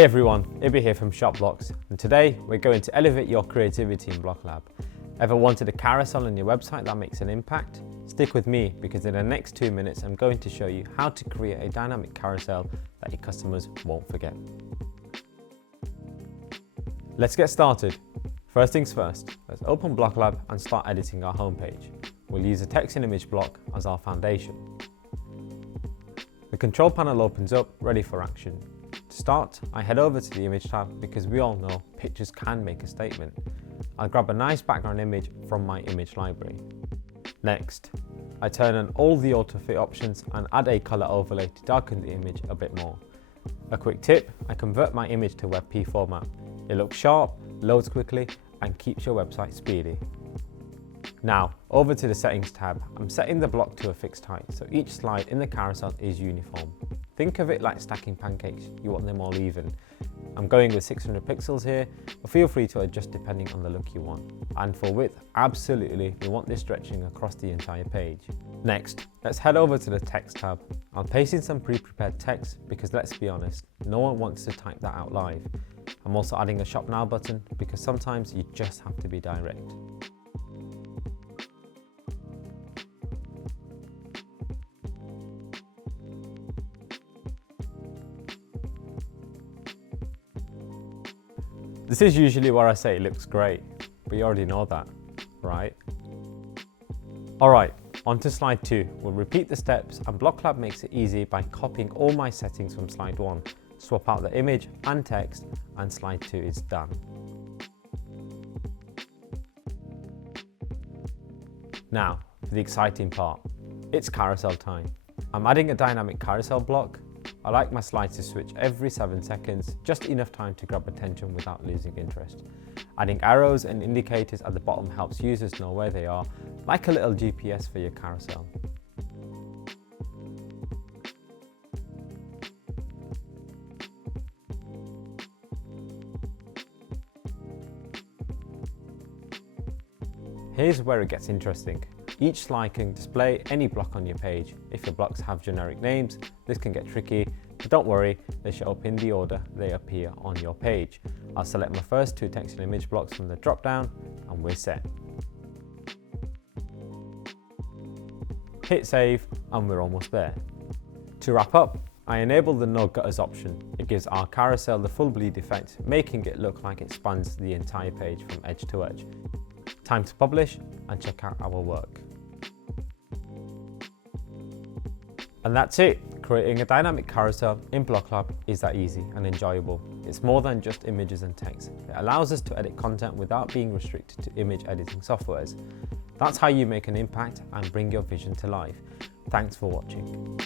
Hey everyone, Ibi here from ShopBlocks, and today we're going to elevate your creativity in BlockLab. Ever wanted a carousel on your website that makes an impact? Stick with me because in the next 2 minutes I'm going to show you how to create a dynamic carousel that your customers won't forget. Let's get started. First things first, let's open BlockLab and start editing our homepage. We'll use a text and image block as our foundation. The control panel opens up, ready for action. To start, I head over to the image tab because we all know pictures can make a statement. I'll grab a nice background image from my image library. Next, I turn on all the auto-fit options and add a color overlay to darken the image a bit more. A quick tip, I convert my image to WebP format. It looks sharp, loads quickly, and keeps your website speedy. Now, over to the settings tab. I'm setting the block to a fixed height, so each slide in the carousel is uniform. Think of it like stacking pancakes, you want them all even. I'm going with 600 pixels here, but feel free to adjust depending on the look you want. And for width, absolutely, we want this stretching across the entire page. Next, let's head over to the text tab. I'll paste in some pre-prepared text because let's be honest, no one wants to type that out live. I'm also adding a Shop Now button because sometimes you just have to be direct. This is usually where I say it looks great, but you already know that, right? Alright, on to slide 2. We'll repeat the steps and BlockLab makes it easy by copying all my settings from slide 1. Swap out the image and text and slide 2 is done. Now, for the exciting part. It's carousel time. I'm adding a dynamic carousel block. I like my slides to switch every 7 seconds, just enough time to grab attention without losing interest. Adding arrows and indicators at the bottom helps users know where they are, like a little GPS for your carousel. Here's where it gets interesting. Each slide can display any block on your page. If your blocks have generic names, this can get tricky, but don't worry, they show up in the order they appear on your page. I'll select my first 2 text and image blocks from the drop-down, and we're set. Hit save, and we're almost there. To wrap up, I enable the no gutters option. It gives our carousel the full bleed effect, making it look like it spans the entire page from edge to edge. Time to publish and check out our work. And that's it. Creating a dynamic carousel in BlockLab is that easy and enjoyable. It's more than just images and text. It allows us to edit content without being restricted to image editing softwares. That's how you make an impact and bring your vision to life. Thanks for watching.